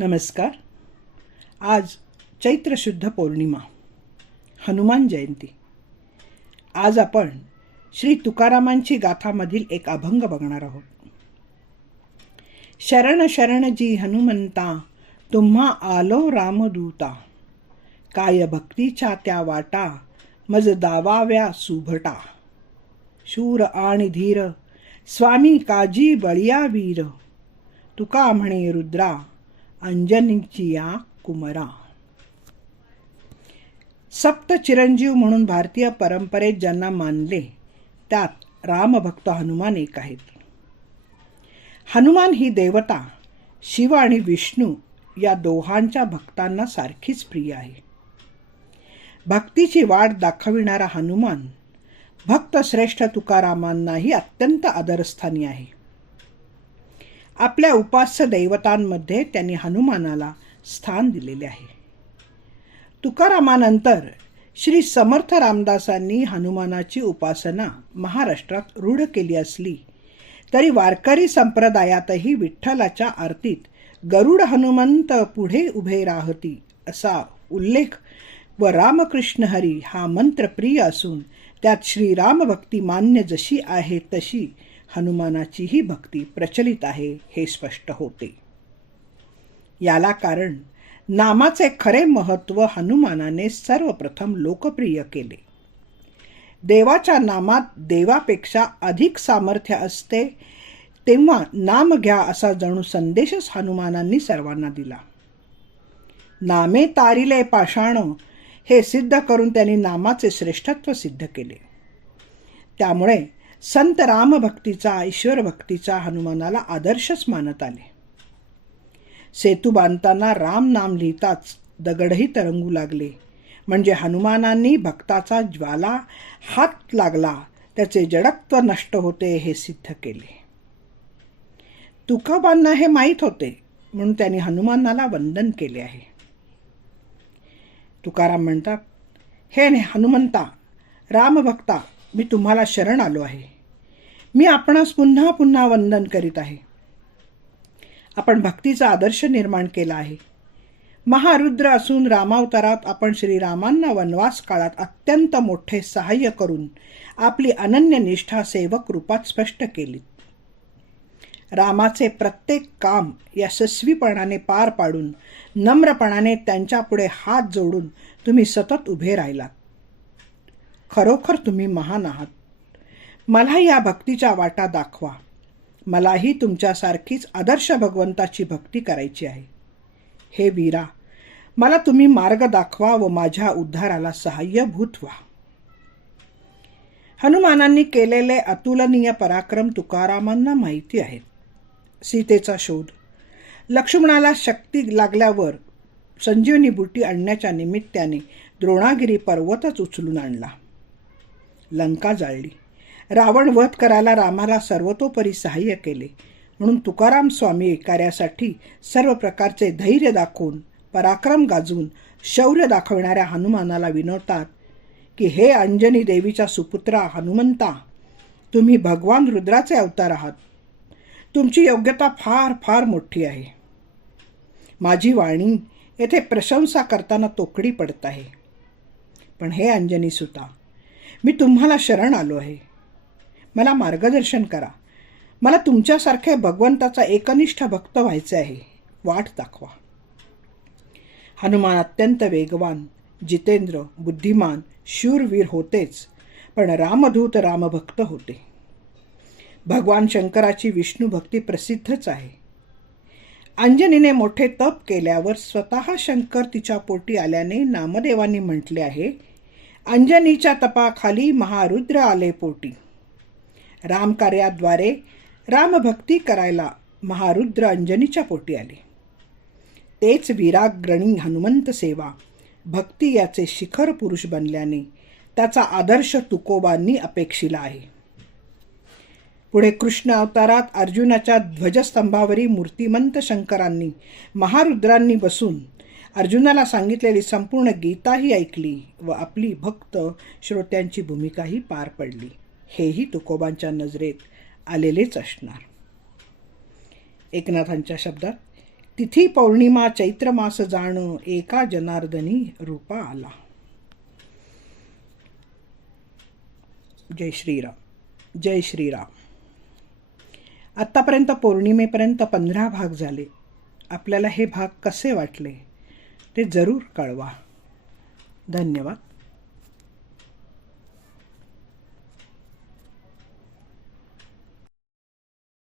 नमस्कार. आज चैत्र शुद्ध पौर्णिमा हनुमान जयंती. आज आपण श्री तुकारामांची गाथामधील एक अभंग बघणार आहोत. शरण शरण जी हनुमंता तुम्हा आलो रामदूता. काय भक्तीच्या त्या वाटा मज दावाव्या सुभटा. शूर आणि धीर स्वामी काजी बळिया वीर. तुका म्हणे रुद्रा अंजनीची कुमरा. सप्त चिरंजीव म्हणून भारतीय परंपरेत ज्यांना मानले त्यात रामभक्त हनुमान एक आहेत. हनुमान ही देवता शिव आणि विष्णू या दोहांच्या भक्तांना सारखीच प्रिय आहे. भक्तीची वाट दाखविणारा हनुमान भक्त श्रेष्ठ तुकारामांनाही अत्यंत आदरस्थानी आहे. आपल्या उपास्य दैवतांमध्ये त्यांनी हनुमानाला स्थान दिलेले आहे. तुकारामानंतर श्री समर्थ रामदासांनी हनुमानाची उपासना महाराष्ट्रात रूढ केली असली तरी वारकरी संप्रदायातही विठ्ठलाच्या आरतीत गरुड हनुमंत पुढे उभे राहती असा उल्लेख व रामकृष्ण हरी हा मंत्रप्रिय असून त्यात श्रीराम भक्ती मान्य जशी आहे तशी हनुमानाचीही भक्ती प्रचलित आहे हे स्पष्ट होते. याला कारण नामाचे खरे महत्त्व हनुमानाने सर्वप्रथम लोकप्रिय केले. देवाच्या नामात देवापेक्षा अधिक सामर्थ्य असते तेव्हा नाम घ्या असा जणू संदेशच हनुमानांनी सर्वांना दिला. नामे तारिले पाषाण हे सिद्ध करून त्यांनी नामाचे श्रेष्ठत्व सिद्ध केले. त्यामुळे संत रामभक्तीचा ईश्वर भक्तीचा हनुमानाला आदर्शच मानत आले. सेतू बांधताना राम नाम लिहिताच दगडही तरंगू लागले. म्हणजे हनुमानांनी भक्ताचा ज्वाला हात लागला त्याचे जडत्व नष्ट होते हे सिद्ध केले. तुकोबांना हे माहीत होते म्हणून त्यांनी हनुमानाला वंदन केले आहे. तुकाराम म्हणतात हे हनुमंता रामभक्ता मी तुम्हाला शरण आलो आहे. मी आपणास पुन्हा पुन्हा वंदन करीत आहे. आपण भक्तीचा आदर्श निर्माण केला आहे. महारुद्र असून रामावतारात आपण श्रीरामांना वनवास काळात अत्यंत मोठे सहाय्य करून आपली अनन्य निष्ठा सेवक रूपात स्पष्ट केली रामाचे प्रत्येक काम यशस्वीपणाने पार पाडून नम्रपणाने त्यांच्यापुढे हात जोडून तुम्ही सतत उभे राहिलात. खरोखर तुम्ही महान आहात. मला या भक्तीच्या वाटा दाखवा. मलाही तुमच्यासारखीच आदर्श भगवंताची भक्ती करायची आहे. हे वीरा मला तुम्ही मार्ग दाखवा व माझ्या उद्धाराला सहाय्यभूत व्हा हनुमानांनी केलेले अतुलनीय पराक्रम तुकारामांना माहिती आहेत. सीतेचा शोध लक्ष्मणाला शक्ती लागल्यावर संजीवनी बुटी आणण्याच्या निमित्ताने द्रोणागिरी पर्वतच उचलून आणला. लंका जाळली. रावण वध करायला रामाला सर्वतोपरी सहाय्य केले. म्हणून तुकाराम स्वामी कार्यासाठी सर्व प्रकारचे धैर्य दाखवून पराक्रम गाजून शौर्य दाखवणाऱ्या हनुमानाला विनवतात की हे अंजनी देवीच्या सुपुत्रा हनुमंता तुम्ही भगवान रुद्राचे अवतार आहात. तुमची योग्यता फार फार मोठी आहे. माझी वाणी येथे प्रशंसा करताना तोकडी पडत आहे. पण हे अंजनी सुता मी तुम्हाला शरण आलो आहे. मला मार्गदर्शन करा. मला तुमच्यासारखे भगवंताचा एकनिष्ठ भक्त व्हायचे आहे. वाट दाखवा. हनुमान अत्यंत वेगवान जितेंद्र बुद्धिमान शूरवीर होतेच पण रामदूत रामभक्त होते. भगवान शंकराची विष्णू भक्ती प्रसिद्धच आहे. अंजनीने मोठे तप केल्यावर स्वतः शंकर तिच्या पोटी आल्याने नामदेवांनी म्हटले आहे अंजनीच्या तपाखाली महारुद्र आले पोटी. रामकार्याद्वारे रामभक्ती करायला महारुद्र अंजनीच्या पोटी आले. तेच विराग्रणी हनुमंत सेवा भक्ती याचे शिखर पुरुष बनल्याने त्याचा आदर्श तुकोबांनी अपेक्षिला आहे. पुढे कृष्ण अवतारात अर्जुनाच्या ध्वजस्तंभावरील मूर्तिमंत शंकरांनी महारुद्रांनी बसून अर्जुनाला सांगितलेली संपूर्ण गीताही ऐकली व आपली भक्त श्रोत्यांची भूमिकाही पार पडली. हेही तुकोबांच्या नजरेत आलेलेच असणार. एकनाथांच्या शब्दात तिथी पौर्णिमा चैत्र मास जाणं एका जनार्दनी रूपा आला. जय श्रीराम जय श्रीराम. आत्तापर्यंत पौर्णिमेपर्यंत पंधरा भाग झाले. आपल्याला हे भाग कसे वाटले ते जरूर कळवा. धन्यवाद.